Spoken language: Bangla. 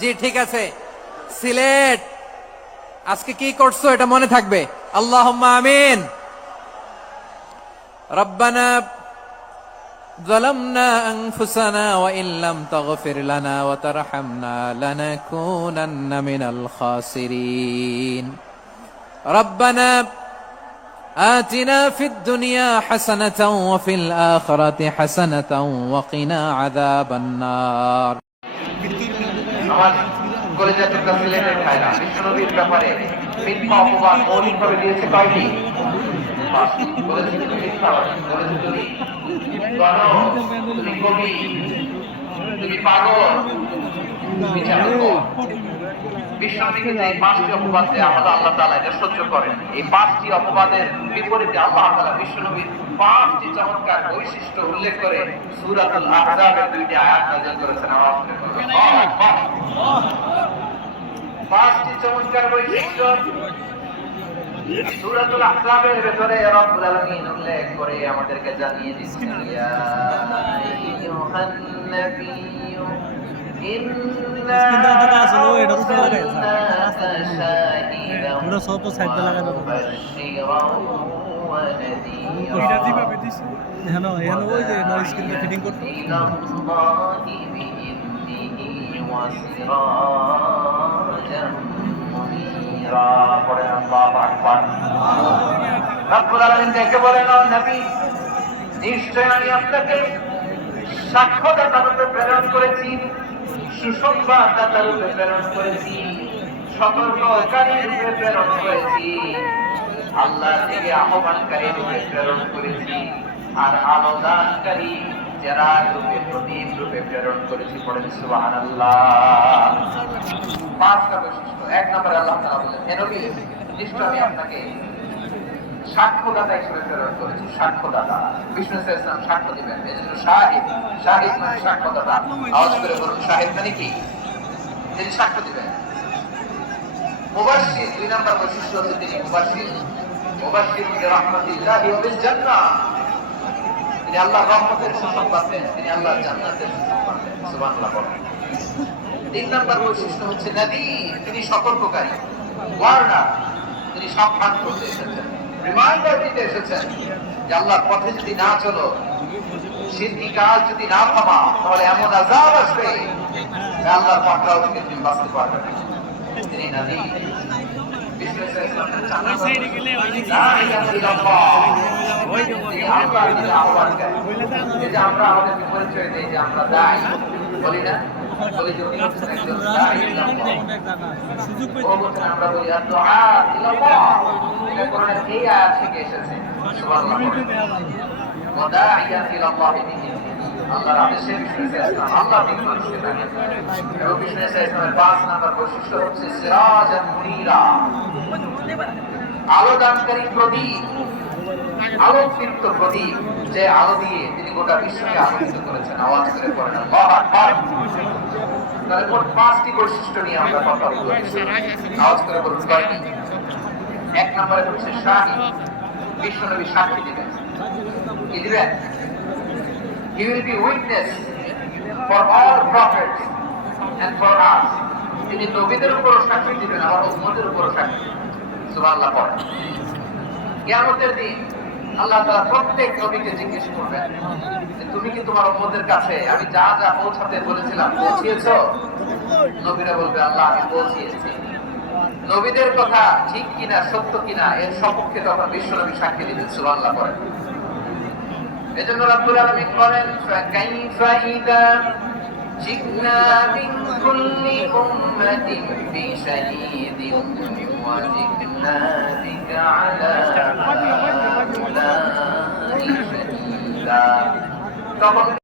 জি ঠিক আছে। সিলেট আজকে কি করছো এটা মনে থাকবে। আল্লাহুম্মা আমিন। রব্বানা ظلمنا أنفسنا وإن لم تغفر لنا وترحمنا لنكونن من الخاسرين. ربنا آتنا في الدنيا حسنة وفي الآخرة حسنة وقنا عذاب النار. আমার কলেজের টুকরা সিলেটের ভাইরা বিশ্বনবীর ব্যাপারে মিথ্যা অপবাদ মৌলিকভাবে দিয়েছে কয়টি? বলেছে তুমি মিথ্যাবাদী, বলেছে তুমি গণক, তুমি কবি, তুমি পাগল, বিচারক। বিশ্বনবীকে যে এই 5টি অপবাদ দেয়া হলো আল্লাহ তাআলা এটা সহ্য করেন। এই 5টি অপবাদের বিপরীতে আল্লাহ তাআলা বিশ্বনবীর 5টি চমৎকার বৈশিষ্ট্য উল্লেখ করে সূরাতুল আহজাবের 2টি আয়াত নাযিল করেছেন। আওয়াজ করে বলুন আল্লাহ। 5টি চমৎকার বৈশিষ্ট্য সূরাতুল আহজাবের ভেতরে রব্বুল আলামিন উল্লেখ করে আমাদেরকে জানিয়ে দিচ্ছেন, ইয়া আইয়ুহান নাবিয়্যু ইন্না নিশ্চয় আমি আপনাকে সাক্ষ্যদাতা রূপে প্রেরণ করেছি, সুসংবাদদাতা রূপে প্রেরণ করেছি, সতর্ককারী রূপে প্রেরণ করেছি, আল্লাহ থেকে আহ্বানকারী রূপে প্রেরণ করেছি, আর আলো দানকারী চেরাগ রূপে প্রদীপ রূপে প্রেরণ করেছি। পড়েন সুবহানাল্লাহ। 5টা বৈশিষ্ট্য। 1 নম্বরে আল্লাহ তাআলা বলেন, হে নবী, নিশ্চয় আমি আপনাকে সাক্ষ্যদাতা হিসেবে প্রেরণ করেছি। সাক্ষ্যদাতা, বিষ্ণু ইসলাম সাক্ষ্য দিবেন, এজন্য শাহিদ। শাহিদ মানে সাক্ষ্যদাতা। আওয়াজ করে বলুন শাহিদ মানে কি? তিনি সাক্ষ্য দিবেন। মুবাশশির, 2 নম্বর বৈশিষ্ট্য হচ্ছে তিনি মুবাশশির। মুবাশশির বিরাহমাতিল্লাহি ওয়া বিল জান্নাহ। তিনি আল্লাহর রহমতের সুসংবাদ দেন, তিনি আল্লাহর জান্নাতের সুসংবাদ দেন। সুবহানাল্লাহ বলেন। 3 নম্বর বৈশিষ্ট্য হচ্ছে নাযীর, তিনি সতর্ককারী, ওয়ার্নার, তিনি সাবধান করতে এসেছেন, রিমাইন্ডার দিতে এসেছেন যে আল্লাহর পথে যদি না চলো, শিরকি কাজ যদি না থামা, তাহলে এমন আযাব আসবে আল্লাহর পাকড়াও থেকে তুমি বাঁচতে পারবে না। তিনি নাযীর। বিষ্ণু ইসলামের জান্নাত লা ইলাহা ইল্লাল্লাহ। তিনি আল্লাহর দিকে আহ্বান করেন। এই যে আমরা আমাদের পরিচয় দেই যে আমরা দাঈ বলি না, বলি যে উনি হচ্ছেন একজন দাঈ ইল্লাল্লাহ। ও বলছেন আমরা বলি দুআ ইল্লাল্লাহ। এটা কোরআনের এই আয়াত থেকে এসেছে। সুবহানাল্লাহ। ওয়াদাইয়ান ইলাল্লাহ বিইذনিহি। আল্লাহর আদেশে বিষ্ণু ইসলাম আল্লাহ থেকে মানুষকে ডাকেন। এবং বিষ্ণু ইসলামের 5 নম্বর বৈশিষ্ট্য হচ্ছে সিরাজান মুনীরা, আলো দানকারী প্রদীপ, আলোকদীপ্ত প্রদীপ, যে আলো দিয়ে তিনি গোটা বিশ্বকে আলোকিত করেছেন। আওয়াজ করে পড়েন আল্লাহু আকবার। তাহলে মোট 5টি বৈশিষ্ট্য নিয়ে আমরা কথা বলবো। আওয়াজ করে বলুন কয়টি? 1 নম্বরে হচ্ছে শাহিদ, বিশ্বনবী সাক্ষী দিবেন। কি দিবেন? He will be witness for all prophets and for us. তিনি নবীদের উপর সাক্ষী দিবেন, আমার উম্মতের উপর সাক্ষী দিবেন। সুবহানাল্লাহ পড়েন। কিয়ামতের দিন আল্লাহ তাআলা প্রত্যেক নবীকে জিজ্ঞেস করবেন যে তুমি কি তোমার উম্মতের কাছে আমি যা যা পৌঁছাতে বলেছিলাম পৌঁছিয়েছো? নবীরা বলবে আল্লাহ আমি পৌঁছিয়েছি। নবীদের কথা ঠিক কিনা, সত্য কিনা, এর সপক্ষে তখন বিশ্বনবী সাক্ষী দিবেন। সুবহানাল্লাহ পড়েন। এজন্য রব্বুল আলামিন বলেন, ফাকাইফা ইযা জি'না মিন কুল্লি উম্মাতিন বিশাহীদিন ওয়া জি'না বিকা আলা হাউলাই শাহীদা। তখন